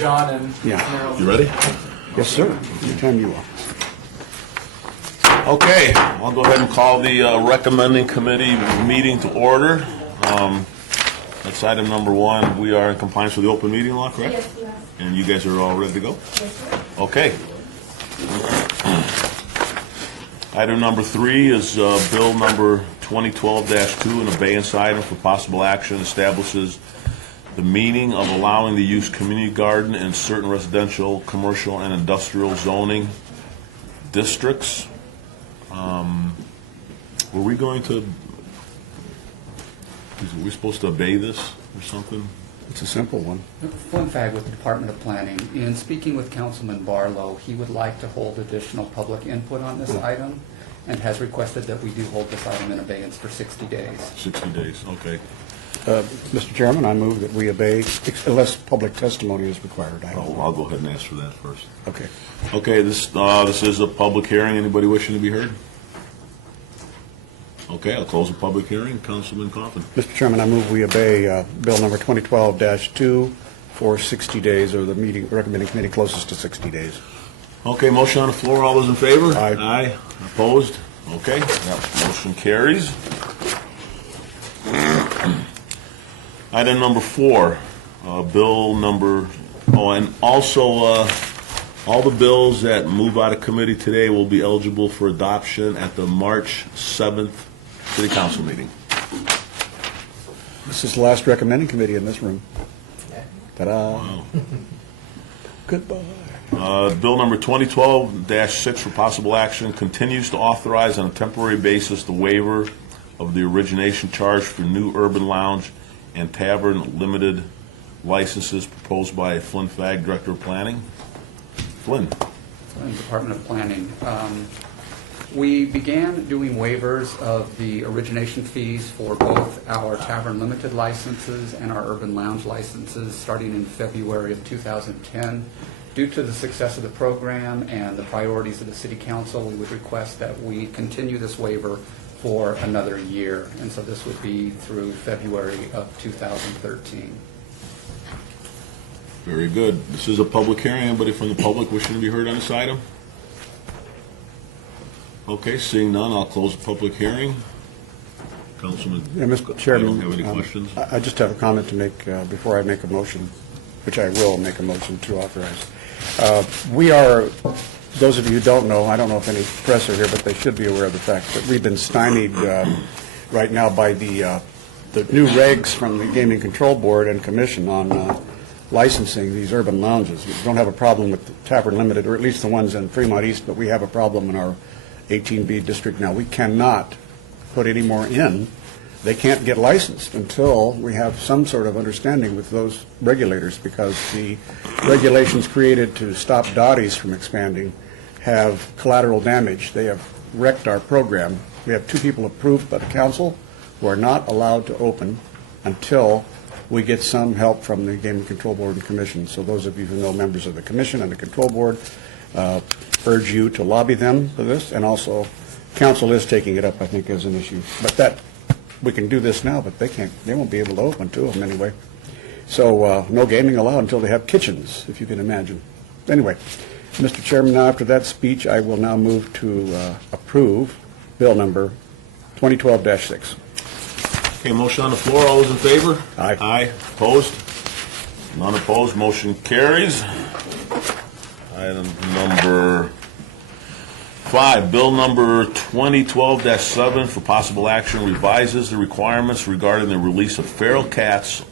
John and Yeah. Marilyn. You ready? Yes, sir. Anytime you are. Okay, I'll go ahead and call the recommending committee meeting to order. That's item number 1. We are in compliance with the open meeting law, correct? Yes, yes. And you guys are all ready to go? Yes, sir. Okay. Item number 3 is bill number 2012-2, an abeyance item for possible action, establishes the meaning of allowing the use community garden in certain residential, commercial, and industrial zoning districts. Were we going to, were we supposed to obey this or something? It's a simple one. Fun fact with the Department of Planning, in speaking with Councilman Barlow, he would like to hold additional public input on this item and has requested that we do hold this item in abeyance for 60 days. 60 days, okay. Mr. Chairman, I move that we obey unless public testimony is required. I'll go ahead and ask for that first. Okay. Okay, this is a public hearing. Anybody wishing to be heard? Okay, I'll close the public hearing. Councilman Coffin. Mr. Chairman, I move we obey bill number 2012-2 for 60 days, or the recommending committee closest to 60 days. Okay, motion on the floor. All those in favor? Aye. Aye. Opposed? Okay, that motion carries. Item number 4, bill number, and also all the bills that move out of committee today will be eligible for adoption at the March 7th City Council meeting. This is the last recommending committee in this room. Ta-da. Wow. Goodbye. Bill number 2012-6 for possible action continues to authorize on a temporary basis the waiver of the origination charge for new urban lounge and tavern limited licenses proposed by Flynn Fagg, Director of Planning. Flynn. Department of Planning. We began doing waivers of the origination fees for both our tavern limited licenses and our urban lounge licenses starting in February of 2010. Due to the success of the program and the priorities of the City Council, we would request that we continue this waiver for another year. And so this would be through February of 2013. Very good. This is a public hearing. Anybody from the public wishing to be heard on this item? Okay, seeing none, I'll close the public hearing. Councilman, Yeah, Mr. Chairman, I don't have any questions. I just have a comment to make before I make a motion, which I will make a motion to authorize. We are, those of you who don't know, I don't know if any press are here, but they should be aware of the fact that we've been stymied right now by the new regs from the Gaming Control Board and Commission on licensing these urban lounges. We don't have a problem with the Tavern Limited, or at least the ones in Fremont East, but we have a problem in our 18B district now. We cannot put any more in. They can't get licensed until we have some sort of understanding with those regulators, because the regulations created to stop Dottie's from expanding have collateral damage. They have wrecked our program. We have 2 people approved by the council who are not allowed to open until we get some help from the Gaming Control Board and Commission. So those of you who know members of the Commission and the Control Board, urge you to lobby them for this, and also council is taking it up, I think, as an issue. But that, we can do this now, but they won't be able to open, 2 of them anyway. So no gaming allowed until they have kitchens, if you can imagine. Anyway, Mr. Chairman, now after that speech, I will now move to approve bill number 2012-6. Okay, motion on the floor. All those in favor? Aye. Aye. Opposed? None opposed. Motion carries. Item number 5, bill number 2012-7 for possible action revises the requirements regarding the release of feral cats,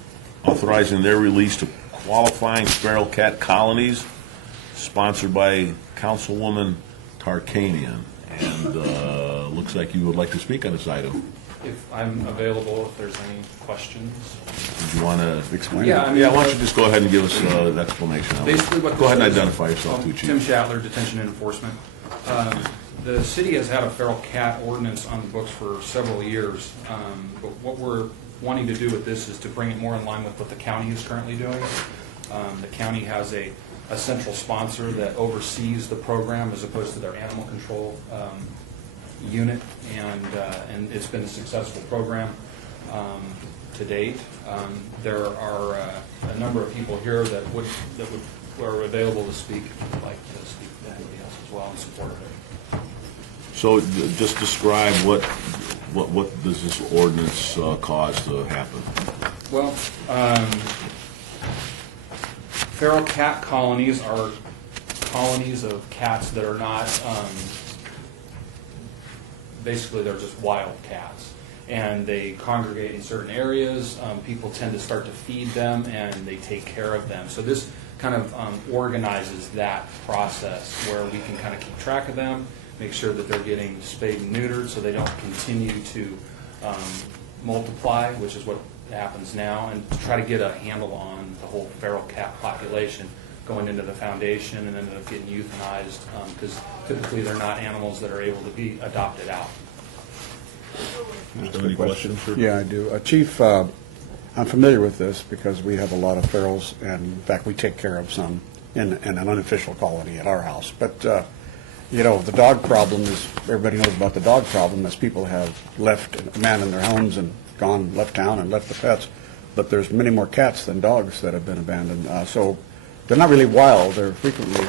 authorizing their release to qualifying feral cat colonies, sponsored by Councilwoman Tarkanian. And looks like you would like to speak on this item. If I'm available, if there's any questions. Did you want to explain? Yeah, I mean, why don't you just go ahead and give us an explanation of it? Basically what Go ahead and this is- identify yourself too, Tim Chief. Shatler, Detention and Enforcement. The city has had a feral cat ordinance on the books for several years, but what we're wanting to do with this is to bring it more in line with what the county is currently doing. The county has a central sponsor that oversees the program as opposed to their animal control unit, and it's been a successful program. to date. There are a number of people here that are available to speak, if you'd like to speak to anybody else as well in support of it. So just describe what does this ordinance cause to happen? Well, feral cat colonies are colonies of cats that are not, basically they're just wild cats. And they congregate in certain areas. People tend to start to feed them and they take care of them. So this kind of organizes that process where we can kind of keep track of them, make sure that they're getting spayed and neutered so they don't continue to multiply, which is what happens now, and to try to get a handle on the whole feral cat population going into the foundation and ended up getting euthanized because typically they're not animals that are able to be adopted out. Any questions? Yeah, I do. Chief, I'm familiar with this because we have a lot of ferals, and in fact, we take care of some in an unofficial colony at our house. But, you know, the dog problem is, everybody knows about the dog problem, as people have abandoned their homes and left town and left the pets. But there's many more cats than dogs that have been abandoned. So they're not really wild. They're frequently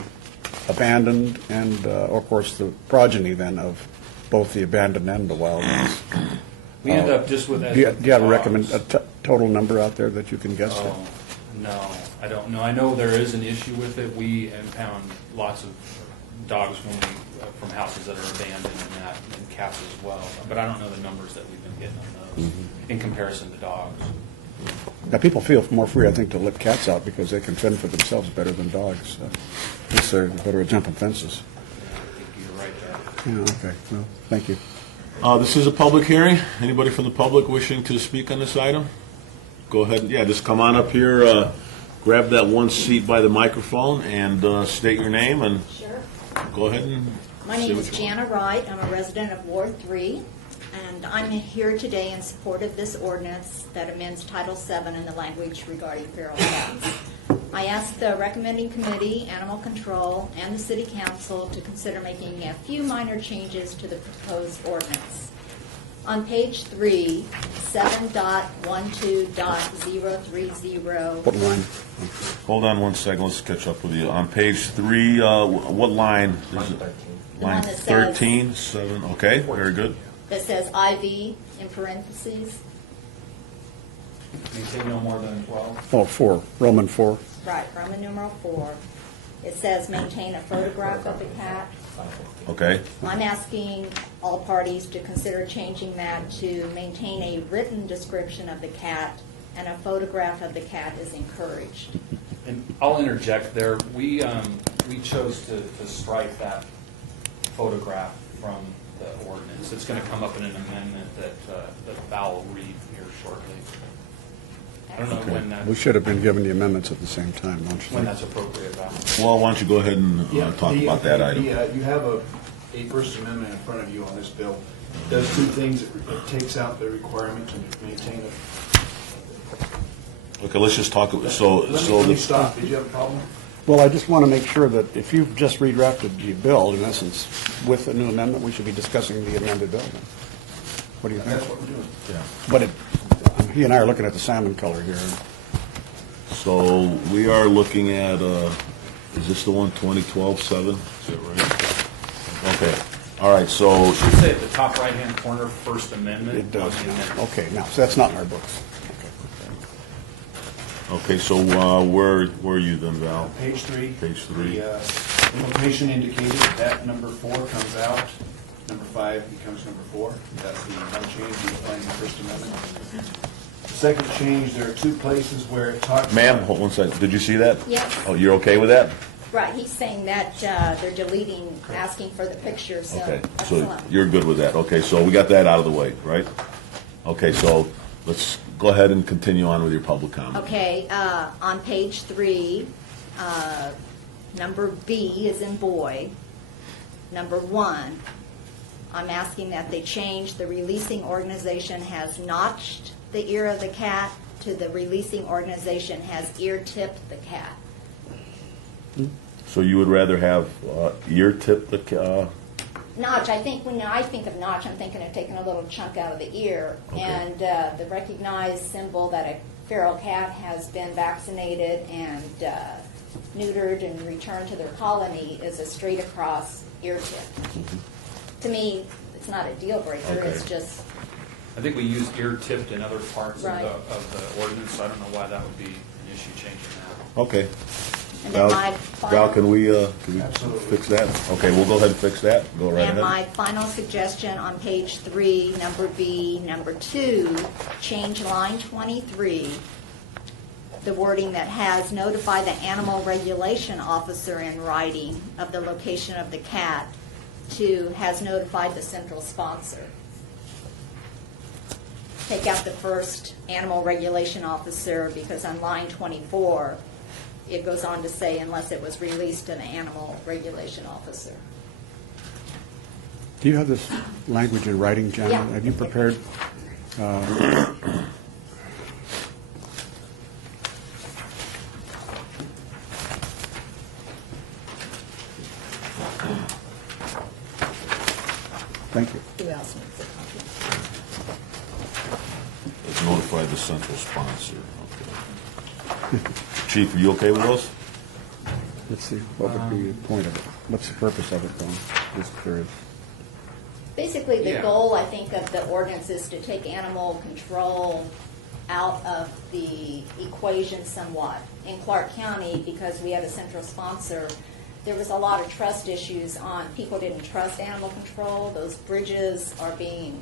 abandoned, and, of course, the progeny then of both the abandoned and the wild ones. We end up just with... Do you have a total number out there that you can guess? Oh, no, I don't know. I know there is an issue with it. We impound lots of dogs from houses that are abandoned and cats as well. But I don't know the numbers that we've been getting on those in comparison to dogs. Now, people feel more free, I think, to let cats out because they can fend for themselves better than dogs. They're better at jumping fences. I think you're right there. Yeah, okay. Well, thank you. This is a public hearing. Anybody from the public wishing to speak on this item? Go ahead. Yeah, just come on up here, grab that one seat by the microphone, and state your name, and Sure. go ahead and My say name what is you want. Jana Wright. I'm a resident of Ward 3, and I'm here today in support of this ordinance that amends Title VII in the language regarding feral cats. I ask the recommending committee, Animal Control, and the City Council to consider making a few minor changes to the proposed ordinance. On page 3, 7.12.030, What line? Hold on one second. Let's catch up with you. On page 3, what line? Is it? The Line one that says- 13, 7. Okay, very good. that says IV in parentheses. Maintain no more than 12. Oh, 4, Roman 4. Right, Roman numeral 4. It says maintain a photograph of the cat. Okay. I'm asking all parties to consider changing that to maintain a written description of the cat, and a photograph of the cat is encouraged. And I'll interject there. We chose to strike that photograph from the ordinance. It's going to come up in an amendment that Val will read here shortly. I don't know when We should have been given the amendments at the same time, don't you when think? that's appropriate, Val. Well, why don't you go ahead and talk about that item? You have a First Amendment in front of you on this bill. It does two things. It takes out the requirement to maintain a... Okay, let's just talk. Let me stop. Did you have a problem? Well, I just want to make sure that if you've just redrafted the bill, in essence, with the new amendment, we should be discussing the amended bill then. What do you think? That's what we're doing. But he and I are looking at the salmon color here. So we are looking at, is this the one, 2012-7? Is that right? Okay, all right, so, It should say at the top right-hand corner, First Amendment. It does on the now. amendment. Okay, now, so that's not in our books. okay, so where are you then, Val? Page 3. Page 3. The notation indicated that number 4 comes out. Number 5 becomes number 4. That's the one change you find in the First Amendment. The second change, there are two places where it talks... Ma'am, hold one second. Did you see that? Yes. Oh, you're okay with that? Right, he's saying that they're deleting, asking for the picture, so Okay, so excellent. you're good with that. Okay, so we got that out of the way, right? Okay, so let's go ahead and continue on with your public comment. Okay, on page 3, number B is in boy. Number 1, I'm asking that they change the releasing organization has notched the ear of the cat to the releasing organization has ear-tipped the cat. So you would rather have ear tip the Notch, I think when I think of notch, I'm thinking of taking a little chunk out of the ear. Okay. And the recognized symbol that a feral cat has been vaccinated and neutered and returned to their colony is a straight across ear tip. To me, it's not a deal breaker, it's Okay. just, I think we use ear tipped in other parts Right. of the ordinance, so I don't know why that would be an issue changing that. Okay. and then Val, my Val, final, can we Absolutely. fix that? Okay, we'll go ahead and fix that. Go right and ahead. my final suggestion on page 3, number B, number 2, change line 23, the wording that has notify the animal regulation officer in writing of the location of the cat to has notified the central sponsor. Take out the first animal regulation officer because on line 24, it goes on to say unless it was released to an animal regulation officer. Do you have this language in writing, Janet? Yeah. Have you prepared? Thank you. Who else needs a copy? Let's notify the central sponsor. Okay. Chief, are you okay with those? Let's see, what would be the point of it? What's the purpose of it, Don? Just curious. Basically, the Yeah. goal, I think, of the ordinance is to take animal control out of the equation somewhat. In Clark County, because we have a central sponsor, there was a lot of trust issues on, people didn't trust animal control. Those bridges are being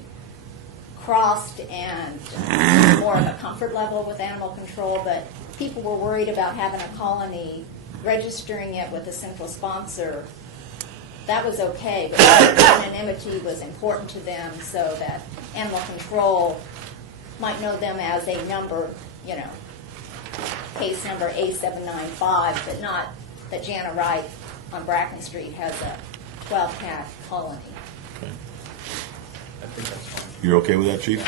crossed and more of a comfort level with animal control, but people were worried about having a colony, registering it with a central sponsor. That was okay, but anonymity was important to them so that animal control might know them as a number, case number A795, but not that Jana Wright on Bracken Street has a 12-cat colony. Okay. I think that's fine. You're okay with that, Chief?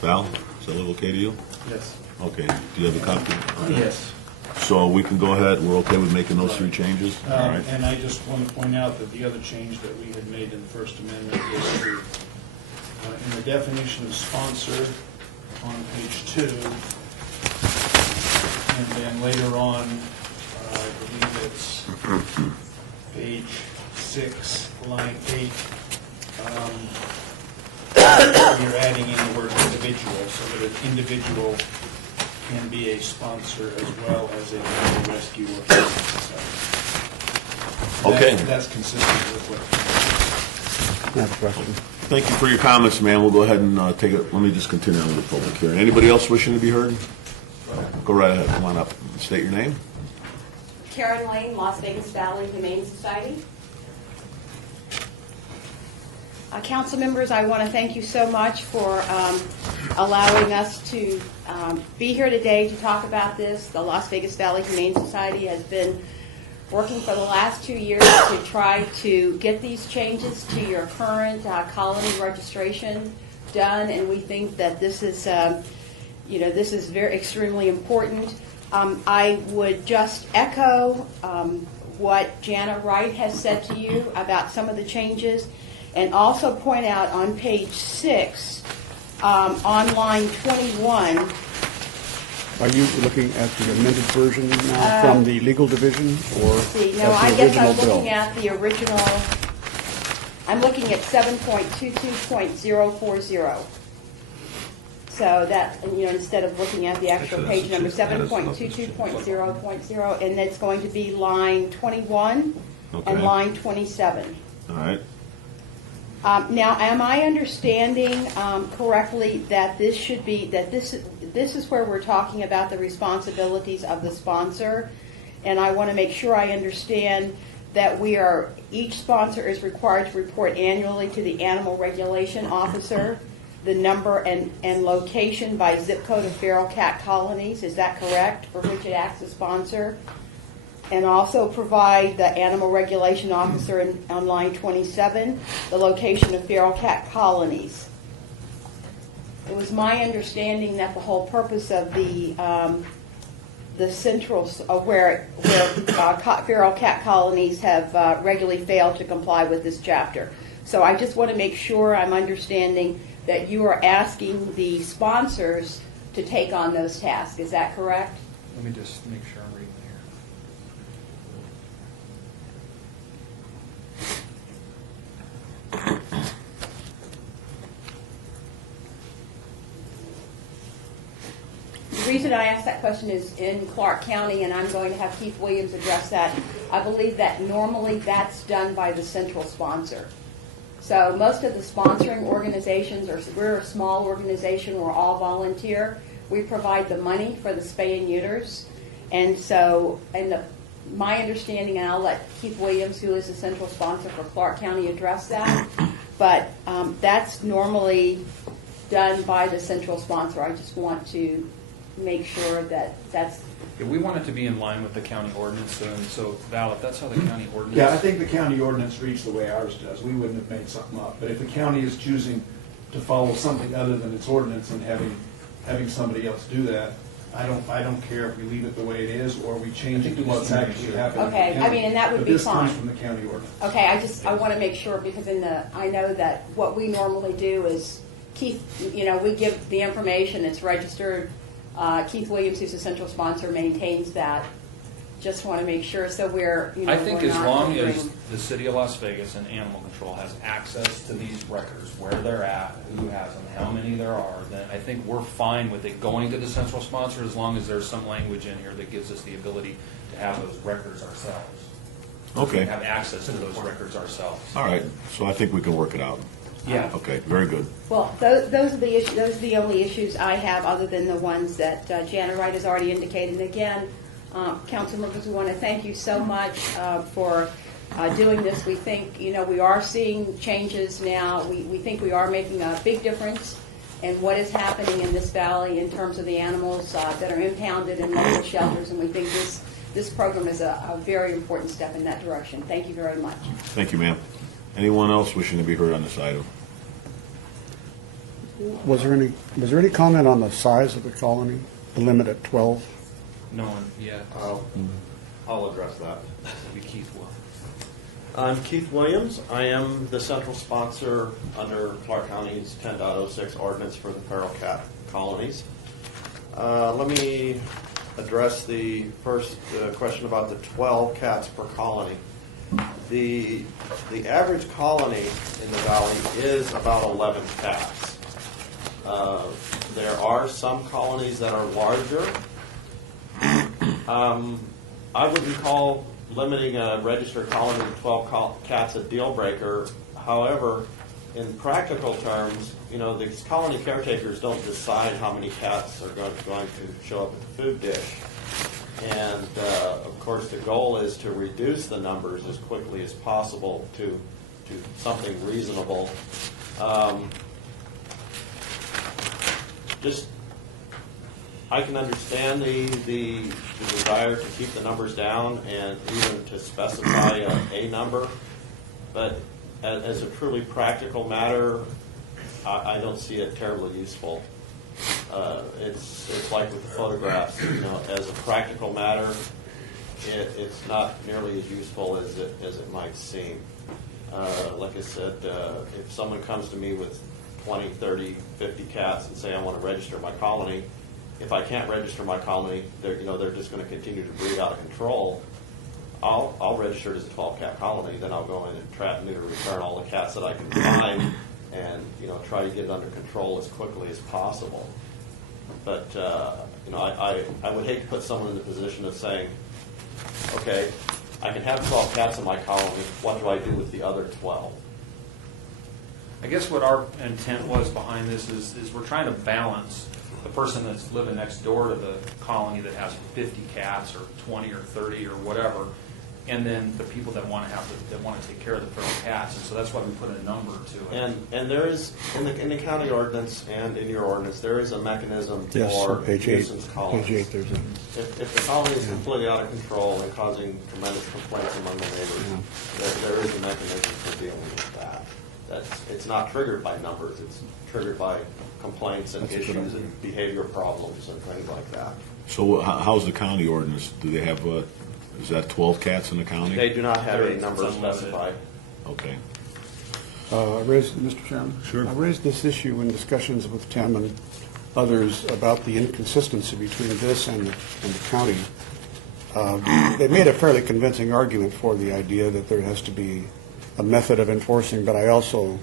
Val, is that look okay to you? Yes. Okay. Do you have a copy? All right. Yes. So we can go ahead, we're okay with making those three changes? All right. And I just want to point out that the other change that we had made in the First Amendment is to, in the definition of sponsor on page 2, and then later on, I believe it's page 6, line 8, you're adding in the word individual, so that an individual can be a sponsor as well as a animal rescue or care society. Okay. That's consistent with what. I have a question. Thank you for your comments, man. We'll go ahead and take it, let me just continue on with the public hearing. Anybody else wishing to be heard? Go right ahead, come on up, state your name. Karen Lane, Las Vegas Valley Humane Society. Council members, I want to thank you so much for allowing us to be here today to talk about this. The Las Vegas Valley Humane Society has been working for the last 2 years to try to get these changes to your current colony registration done, and we think that this is, this is very extremely important. I would just echo what Jana Wright has said to you about some of the changes, and also point out on page 6, on line 21. Are you looking at the amended version now from the legal division, or See, no, at I the guess original I'm bill? looking at the original, I'm looking at 7.22.040. So that, instead of looking at the actual Actually, page number, that's just- that has nothing 7.22.0.0, and it's going to be line 21 Okay. and line 27. All right. Now, am I understanding correctly that this should be, that this is where we're talking about the responsibilities of the sponsor? And I want to make sure I understand that each sponsor is required to report annually to the animal regulation officer the number and location by zip code of feral cat colonies, is that correct, for which it acts as sponsor? And also provide the animal regulation officer on line 27 the location of feral cat colonies. It was my understanding that the whole purpose of the central, where feral cat colonies have regularly failed to comply with this chapter. So I just want to make sure I'm understanding that you are asking the sponsors to take on those tasks. Is that correct? Let me just make sure I'm reading here. The reason I asked that question is in Clark County, and I'm going to have Keith Williams address that. I believe that normally that's done by the central sponsor. So most of the sponsoring organizations, we're a small organization, we're all volunteer. We provide the money for the spay and neuters. And so, my understanding, and I'll let Keith Williams, who is the central sponsor for Clark County, address that, but that's normally done by the central sponsor. I just want to make sure that that's... Yeah, we want it to be in line with the county ordinance, and so Val, if that's how the county ordinance... Yeah, I think the county ordinance reads the way ours does. We wouldn't have made something up. But if the county is choosing to follow something other than its ordinance and having somebody else do that, I don't care if we leave it the way it is or we change it to what's actually happening. Okay, I mean, and that would be But this comes fine. from the county ordinance. Okay, I want to make sure, because I know that what we normally do is Keith, we give the information, it's registered. Keith Williams, who's the central sponsor, maintains that. Just want to make sure, so we're, I think we're as not long doing- as the city of Las Vegas and Animal Control has access to these records, where they're at, who has them, how many there are, then I think we're fine with it going to the central sponsor as long as there's some language in here that gives us the ability to have those records ourselves. Okay, Have access to those records ourselves. all right, so I think we can work it out. Yeah. Okay, very good. Well, those are the issues. Those are the only issues I have, other than the ones that Janet Wright has already indicated. And again, council members, we want to thank you so much for doing this. We think, we are seeing changes now. We think we are making a big difference in what is happening in this valley in terms of the animals that are impounded in local shelters. And we think this program is a very important step in that direction. Thank you very much. Thank you, ma'am. Anyone else wishing to be heard on this item? Was there any comment on the size of the colony, the limit at 12? No one yet. I'll address that. That'll be Keith will. I'm Keith Williams. I am the central sponsor under Clark County's 10.06 ordinance for the feral cat colonies. Let me address the first question about the 12 cats per colony. The average colony in the valley is about 11 cats. There are some colonies that are larger. I wouldn't call limiting a registered colony to 12 cats a deal breaker. However, in practical terms, these colony caretakers don't decide how many cats are going to show up at the food dish. And, of course, the goal is to reduce the numbers as quickly as possible to something reasonable. I can understand the desire to keep the numbers down and even to specify a number, but as a truly practical matter, I don't see it terribly useful. It's like with the photographs, as a practical matter, it's not nearly as useful as it might seem. Like I said, if someone comes to me with 20, 30, 50 cats and say, I want to register my colony, if I can't register my colony, they're just going to continue to breed out of control. I'll register it as a 12-cat colony, then I'll go in and trap, neuter, return all the cats that I can find, and try to get it under control as quickly as possible. But I would hate to put someone in the position of saying, okay, I can have 12 cats in my colony. What do I do with the other 12? I guess what our intent was behind this is we're trying to balance the person that's living next door to the colony that has 50 cats or 20 or 30 or whatever, and then the people that want to take care of the feral cats, and so that's why we put a number to it. And there is in the county ordinance and in your ordinance there is a mechanism Yes, for on page 8. nuisance colonies. Page 8, there's a... If the colony is completely out of control and causing tremendous complaints among the neighbors, there is a mechanism for dealing with that. It's not triggered by numbers. It's triggered by complaints and issues and behavior problems and things like that. So how's the county ordinance? Do they have, is that 12 cats in the county? They do not have a There- number it's unlimited. specified. Okay. Mr. Chairman? Sure. I raised this issue in discussions with Tim and others about the inconsistency between this and the county. They made a fairly convincing argument for the idea that there has to be a method of enforcing, but I also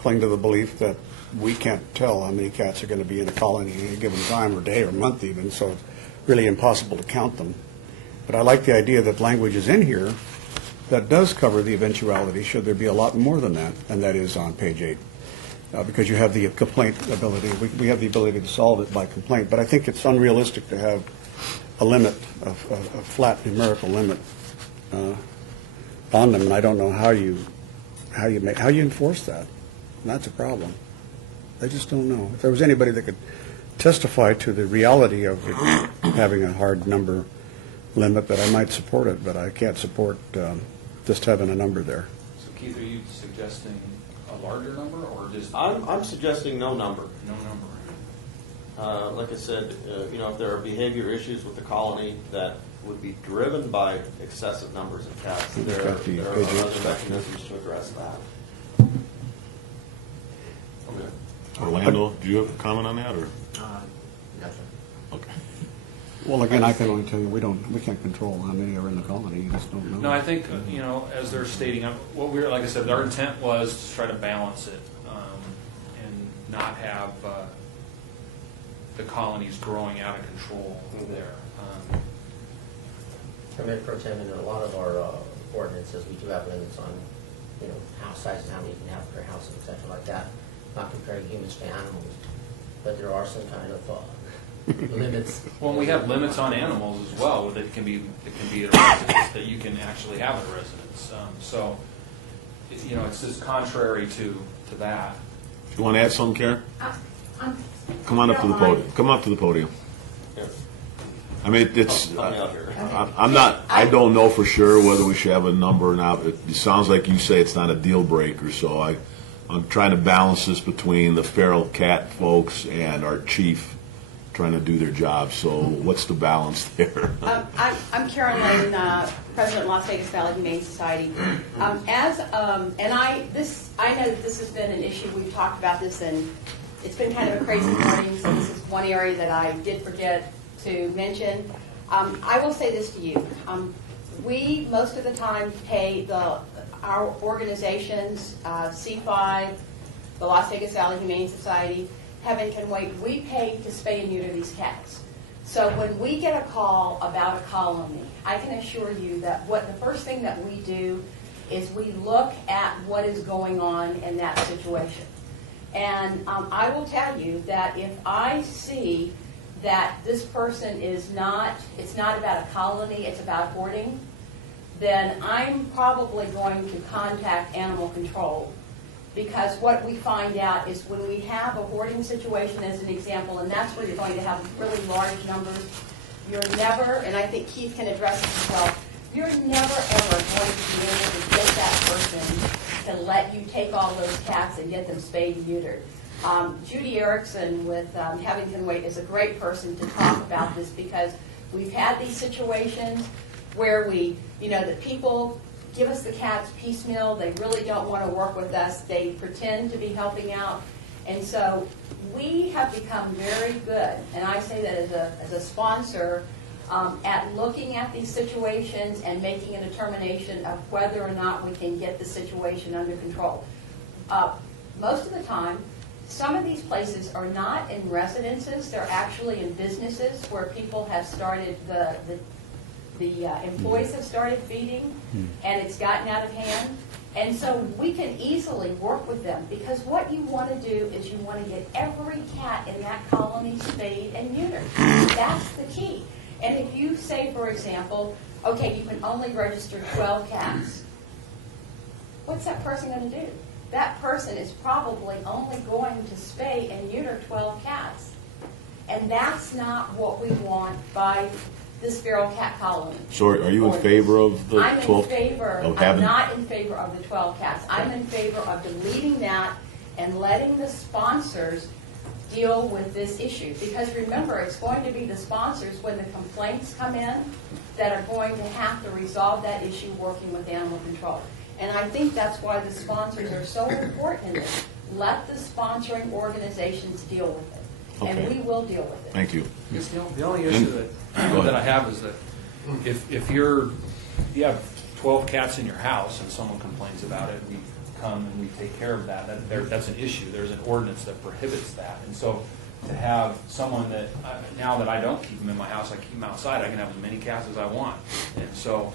cling to the belief that we can't tell how many cats are going to be in a colony at any given time, or day, or month even, so it's really impossible to count them. But I like the idea that language is in here that does cover the eventuality, should there be a lot more than that, and that is on page 8. Because you have the complaint ability, we have the ability to solve it by complaint, but I think it's unrealistic to have a limit, a flat numerical limit on them, and I don't know how you enforce that. And that's a problem. I just don't know. If there was anybody that could testify to the reality of having a hard number limit, that I might support it, but I can't support just having a number there. So Keith, are you suggesting a larger number or just I'm suggesting no number. no number? Like I said, if there are behavior issues with the colony that would be driven by excessive numbers of cats, there are Page 8 other stuff, yeah. mechanisms to address that. Okay. Orlando, do you have a comment on that, or? Okay. Well, again, I can only tell you, we can't control how many are in the colony, you just don't know. No, I think, as they're stating, like I said, our intent was to try to balance it and not have the colonies growing out of control there. Mayor Pro Tem, in a lot of our ordinances, we do have limits on, house sizes, how many you can have per house, et cetera, like that. Not comparing humans to animals, but there are some kind of limits. Well, we have limits on animals as well that can be at a residence, that you can actually have at a residence. So, it's just contrary to that. You want to add something, Karen? Come on up to the podium. Come up to the podium. Yes. I mean, it's, Help me out here. I don't know for sure whether we should have a number or not. It sounds like you say it's not a deal breaker, so I'm trying to balance this between the feral cat folks and our chief trying to do their job. So what's the balance there? I'm Karen Lane, President of Las Vegas Valley Humane Society. I know that this has been an issue. We've talked about this, and it's been kind of a crazy morning. So this is one area that I did forget to mention. I will say this to you: we most of the time pay our organizations, C5, the Las Vegas Valley Humane Society, Heaven Can Wait, we pay to spay and neuter these cats. So when we get a call about a colony, I can assure you that the first thing that we do is we look at what is going on in that situation. And I will tell you that if I see that this person it's not about a colony, it's about hoarding, then I'm probably going to contact animal control. Because what we find out is when we have a hoarding situation, as an example, and that's where you're going to have really large numbers, you're never, and I think Keith can address this as well, you're never ever going to be able to get that person to let you take all those cats and get them spayed and neutered. Judy Erickson with Heaven Can Wait is a great person to talk about this, because we've had these situations where that people give us the cats piecemeal. They really don't want to work with us. They pretend to be helping out. And so we have become very good, and I say that as a sponsor, at looking at these situations and making a determination of whether or not we can get the situation under control. Most of the time, some of these places are not in residences. They're actually in businesses where people have started, the employees have started feeding, and it's gotten out of hand. And so we can easily work with them, because what you want to do is you want to get every cat in that colony spayed and neutered. That's the key. And if you say, for example, okay, you can only register 12 cats, what's that person going to do? That person is probably only going to spay and neuter 12 cats. And that's not what we want by this feral cat colony. So are you in favor of the 12? I'm not in favor of the 12 cats. I'm in favor of deleting that and letting the sponsors deal with this issue. Because remember, it's going to be the sponsors, when the complaints come in, that are going to have to resolve that issue working with animal control. And I think that's why the sponsors are so important in this. Let the sponsoring organizations deal with it, and Okay. we will deal with it. Thank you. The only issue that I have is that if you have 12 cats in your house and someone complains about it, we come and we take care of that. That's an issue. There's an ordinance that prohibits that. And so to have someone that, now that I don't keep them in my house, I keep them outside, I can have as many cats as I want. And so,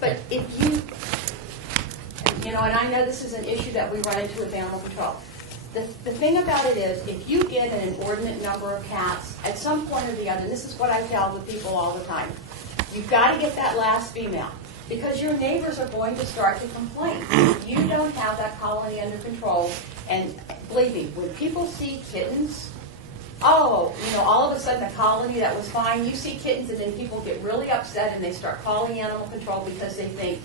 But if you know, and I know this is an issue that we run into with animal control. The thing about it is, if you get an inordinate number of cats, at some point or the other, and this is what I tell the people all the time, you've got to get that last female, because your neighbors are going to start to complain. If you don't have that colony under control, and believe me, when people see kittens, all of a sudden a colony that was fine, you see kittens and then people get really upset and they start calling animal control because they think,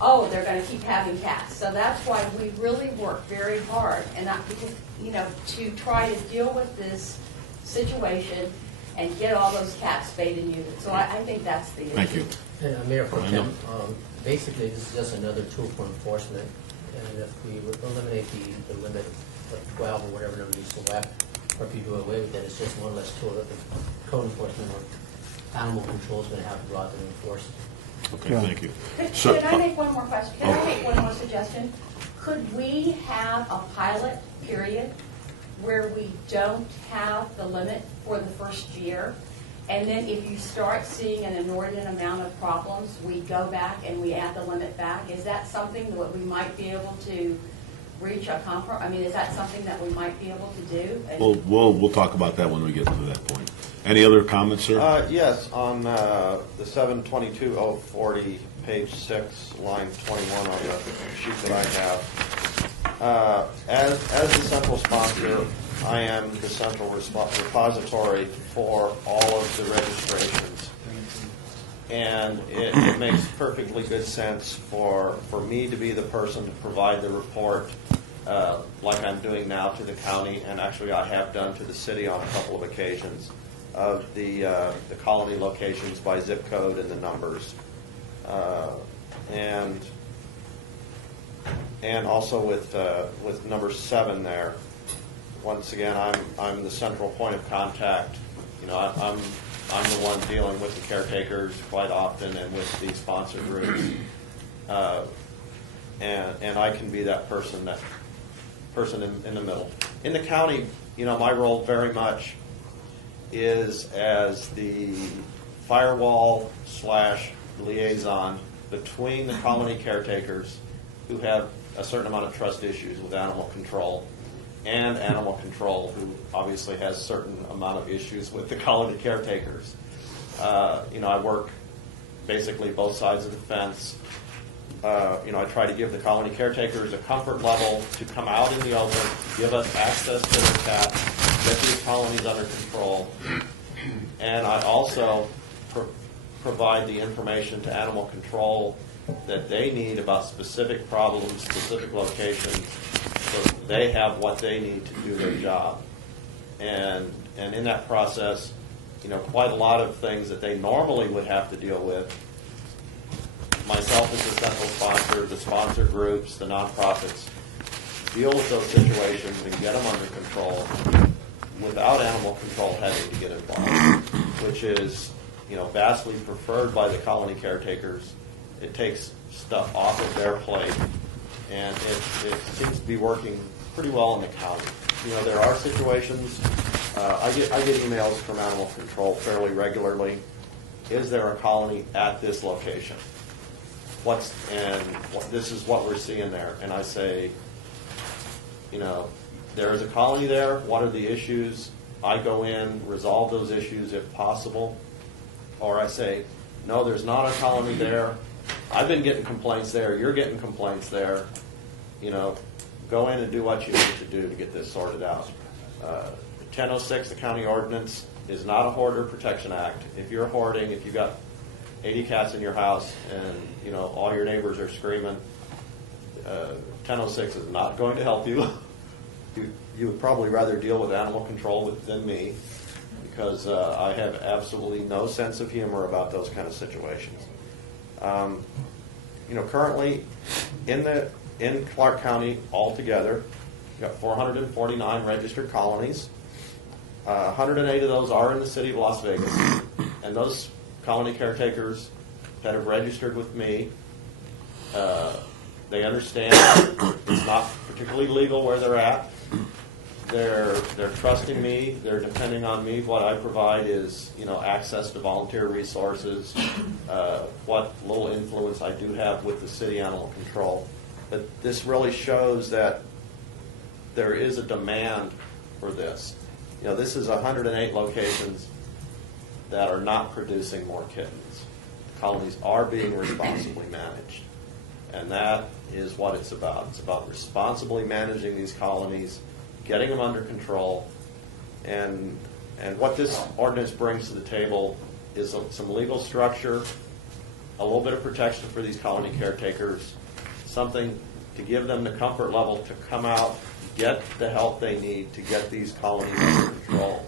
oh, they're going to keep having cats. So that's why we really work very hard and to try to deal with this situation and get all those cats spayed and neutered. So I think that's the issue. Thank you. And Mayor Pro Randall? Tem, basically, this is just another tool for enforcement. And if we eliminate the limit of 12 or whatever number you select, or if you do away with it, it's just one less tool that the code enforcement or animal control is going to have to go out there and enforce. Okay, thank you. Can I make one more question? Can I make one more suggestion? Could we have a pilot period where we don't have the limit for the first year? And then if you start seeing an inordinate amount of problems, we go back and we add the limit back? Is that something that we might be able to reach a compromise? I mean, is that something that we might be able to do? We'll talk about that when we get to that point. Any other comments, sir? Yes, on the 722-040, page 6, line 21 on the sheet that I have. As the central sponsor, I am the central repository for all of the registrations. And it makes perfectly good sense for me to be the person to provide the report like I'm doing now to the county, and actually I have done to the city on a couple of occasions, of the colony locations by zip code and the numbers. And also with number 7 there, once again, I'm the central point of contact. You know, I'm the one dealing with the caretakers quite often and with the sponsor groups. And I can be that person in the middle. In the county, you know, my role very much is as the firewall / liaison between the colony caretakers who have a certain amount of trust issues with animal control and animal control who obviously has a certain amount of issues with the colony caretakers. You know, I work basically both sides of the fence. You know, I try to give the colony caretakers a comfort level to come out in the open, give us access to their cats, get these colonies under control. And I also provide the information to animal control that they need about specific problems, specific locations, so they have what they need to do their job. And in that process, you know, quite a lot of things that they normally would have to deal with, myself as the central sponsor, the sponsor groups, the nonprofits, deal with those situations and get them under control without animal control having to get involved, which is, you know, vastly preferred by the colony caretakers. It takes stuff off of their plate, and it seems to be working pretty well in the county. You know, there are situations, I get emails from animal control fairly regularly. Is there a colony at this location? This is what we're seeing there. And I say, you know, there is a colony there. What are the issues? I go in, resolve those issues if possible. Or I say, no, there's not a colony there. I've been getting complaints there. You're getting complaints there. You know, go in and do what you need to do to get this sorted out. 1006, the county ordinance, is not a hoarder protection act. If you're hoarding, if you've got 80 cats in your house and, you know, all your neighbors are screaming, 1006 is not going to help you. You would probably rather deal with animal control than me, because I have absolutely no sense of humor about those kind of situations. currently in Clark County altogether, you've got 449 registered colonies. 108 of those are in the city of Las Vegas. And those colony caretakers that have registered with me, they understand it's not particularly legal where they're at. They're trusting me. They're depending on me. What I provide is, access to volunteer resources, what little influence I do have with the city animal control. But this really shows that there is a demand for this. This is 108 locations that are not producing more kittens. The colonies are being responsibly managed. And that is what it's about. It's about responsibly managing these colonies, getting them under control, and what this ordinance brings to the table is some legal structure, a little bit of protection for these colony caretakers, something to give them the comfort level to come out, get the help they need to get these colonies under control.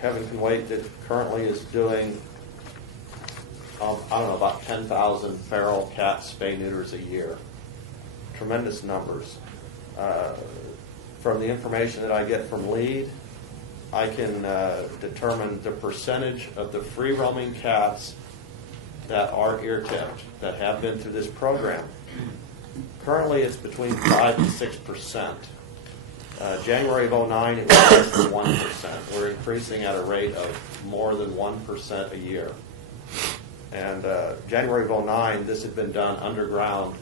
Heaven Can Wait that currently is doing, about 10,000 feral cat spay neuters a year. Tremendous numbers. From the information that I get from LEAD, I can determine the percentage of the free-roaming cats that are ear-tipped, that have been through this program. Currently, it's between 5 and 6%. January of 2009, it was less than 1%. We're increasing at a rate of more than 1% a year. And January of 2009, this had been done underground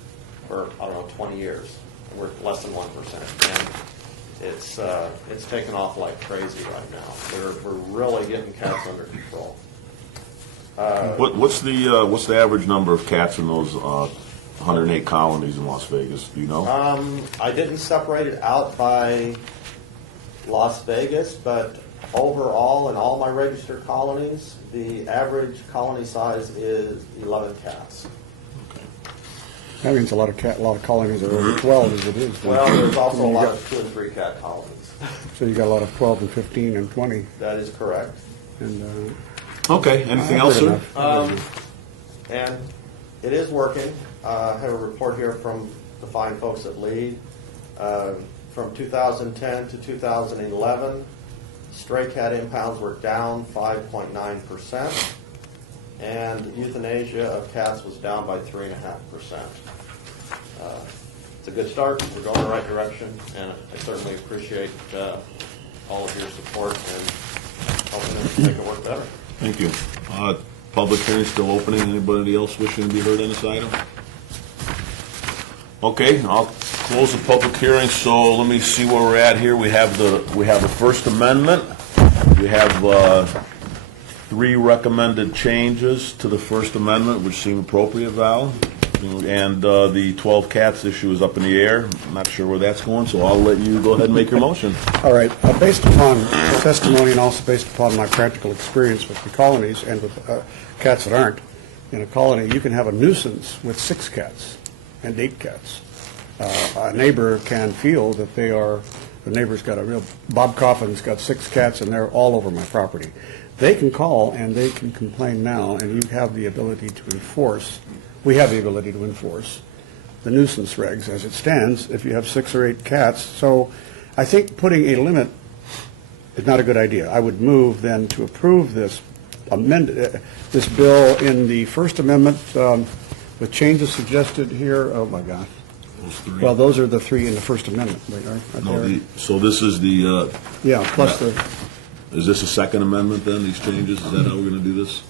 for, 20 years. We're less than 1%. And it's taken off like crazy right now. We're really getting cats under control. What's the average number of cats in those 108 colonies in Las Vegas? Do you know? I didn't separate it out by Las Vegas, but overall in all my registered colonies, the average colony size is 11 cats. That means a lot of colonies are over 12 as it is. Well, there's also a lot of 2 and 3 cat colonies. So you got a lot of 12 and 15 and 20. That is correct. And Okay, anything else, sir? And it is working. I have a report here from the fine folks at LEAD. From 2010 to 2011, stray cat impounds were down 5.9%, and euthanasia of cats was down by 3.5%. It's a good start. We're going in the right direction, and I certainly appreciate all of your support and helping us make it work better. Thank you. Public hearing still opening. Anybody else wishing to be heard on this item? Okay, I'll close the public hearing. So let me see where we're at here. We have the First Amendment. We have 3 recommended changes to the First Amendment, which seem appropriate, Val. And the 12 cats issue is up in the air. I'm not sure where that's going, so I'll let you go ahead and make your motion. all right, based upon testimony and also based upon my practical experience with the colonies and with cats that aren't in a colony, you can have a nuisance with 6 cats and 8 cats. A neighbor can feel that the neighbor's got Bob Coffin's got 6 cats and they're all over my property. They can call and they can complain now, and you have the ability to enforce. We have the ability to enforce the nuisance regs as it stands if you have 6 or 8 cats. So I think putting a limit is not a good idea. I would move then to approve this this bill in the First Amendment with changes suggested here. Oh my gosh. Those 3. Well, those are the 3 in the First Amendment. Right No, there. so this is the. Yeah, plus the. Is this a Second Amendment then? These changes? Is that how we're going to do this?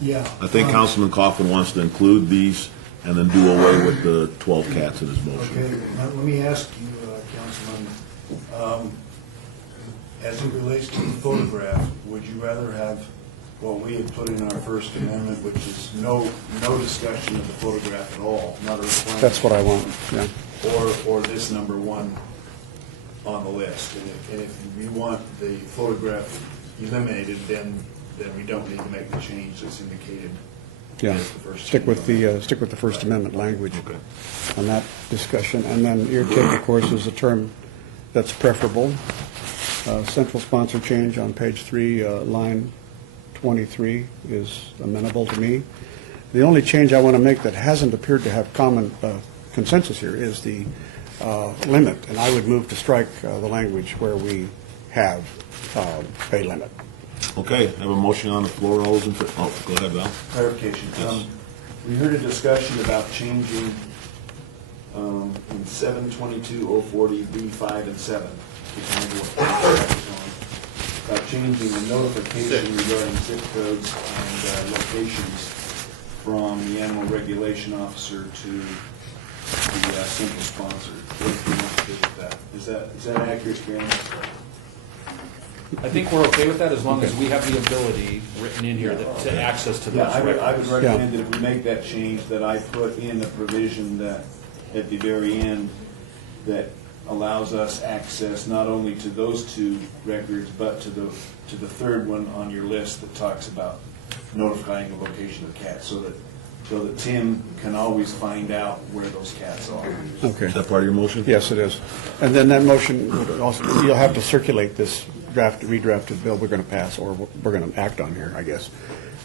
Yeah. I think Councilman Coffin wants to include these and then do away with the 12 cats in his motion. Okay, now let me ask you, Councilman, as it relates to the photograph, would you rather have what we had put in our First Amendment, which is no discussion of the photograph at all, not a requirement? That's what I want, yeah. Or this number 1 on the list? And if you want the photograph eliminated, then we don't need to make the change that's indicated. Yeah, as the first stick with change. the First Amendment language Okay. on that discussion. And then ear tick, of course, is a term that's preferable. Central sponsor change on page 3, line 23 is amenable to me. The only change I want to make that hasn't appeared to have common consensus here is the limit, and I would move to strike the language where we have a limit. Okay, I have a motion on the floor. All those in favor? Oh, go ahead, Val. Clarification. Yes. We heard a discussion about changing in 722-040, B5 and 7. Which I know what that is on, about changing the notification regarding zip codes and locations from the animal regulation officer to the central sponsor. What do you want to do with that? Is that accurate, Graham? I think we're okay with that as long as we have the ability written in here to access to those Yeah, I would records. recommend that if we make that change, that I put in a provision that, at the very end, that allows us access not only to those two records, but to the third one on your list that talks about notifying the location of cats, so that Tim can always find out where those cats are. Okay. Is that part of your motion? Yes, it is. And then that motion, would also, you'll have to circulate this redrafted bill we're going to pass, or we're going to act on here, I guess,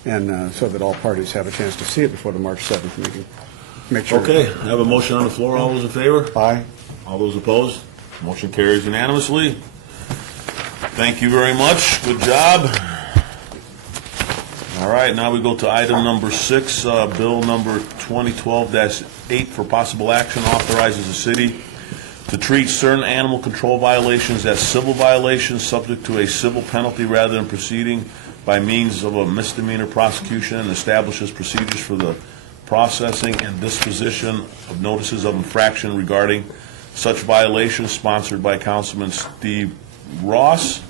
and so that all parties have a chance to see it before the March 7th meeting. Make sure. Okay, I have a motion on the floor. All those in favor? Aye. All those opposed? Motion carries unanimously. Thank you very much. Good job. All right, now we go to item number 6, bill number 2012-8 for possible action, authorizes the city to treat certain animal control violations as civil violations subject to a civil penalty rather than proceeding by means of a misdemeanor prosecution, and establishes procedures for the processing and disposition of notices of infraction regarding such violations, sponsored by Councilman Steve Ross.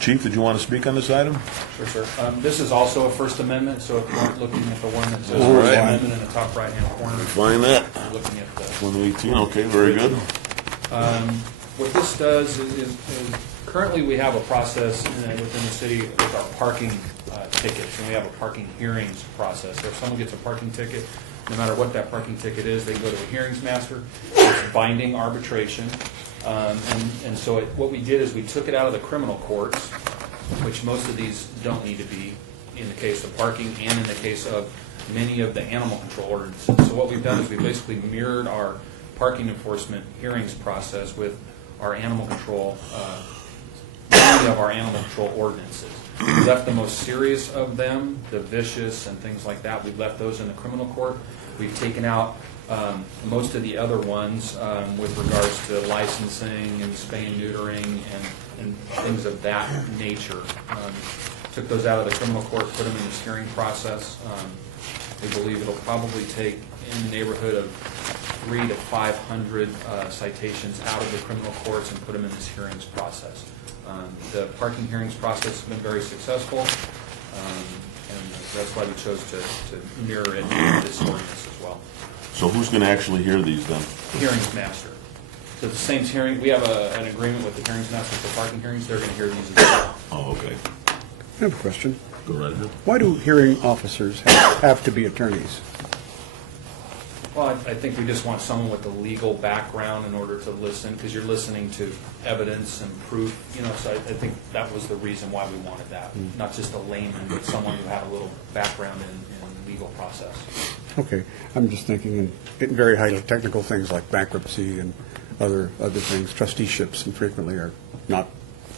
Chief, did you want to speak on this item? Sure, sir. This is also a First Amendment, so if you aren't looking at the one that says All First right. Amendment in the top right-hand corner, Find that. you're looking at the 118, okay, very good. What this does is currently we have a process within the city with our parking tickets, and we have a parking hearings process. So if someone gets a parking ticket, no matter what that parking ticket is, they go to a hearings master. It's binding arbitration. And so what we did is we took it out of the criminal courts, which most of these don't need to be in the case of parking and in the case of many of the animal control ordinances. So what we've done is we basically mirrored our parking enforcement hearings process with our animal control, many of our animal control ordinances. We left the most serious of them, the vicious and things like that, we've left those in the criminal court. We've taken out most of the other ones with regards to licensing and spay and neutering and things of that nature. Took those out of the criminal court, put them in this hearing process. We believe it'll probably take in the neighborhood of 300 to 500 citations out of the criminal courts and put them in this hearings process. The parking hearings process has been very successful, and that's why we chose to mirror it in this ordinance as well. So who's going to actually hear these then? Hearings master. So the same hearing, we have an agreement with the hearings master for parking hearings. They're going to hear these as well. Oh, okay. I have a question. Go right ahead. Why do hearing officers have to be attorneys? Well, I think we just want someone with a legal background in order to listen, because you're listening to evidence and proof, so I think that was the reason why we wanted that. Not just a layman, but someone who had a little background in legal process. Okay, I'm just thinking in very highly technical things like bankruptcy and other things. Trusteeships infrequently are not